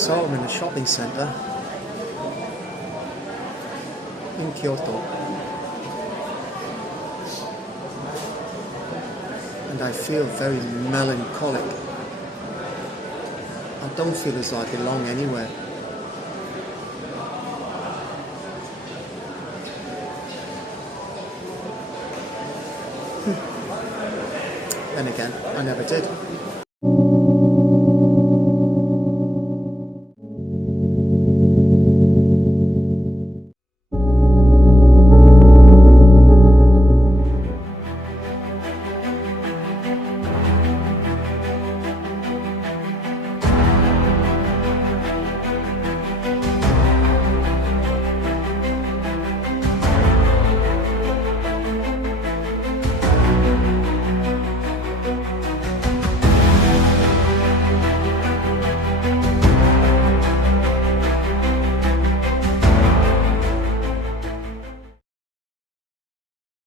So I'm in a shopping centre in Kyoto, and I feel very melancholic. I don't feel as though I belong anywhere. Then again, I never did.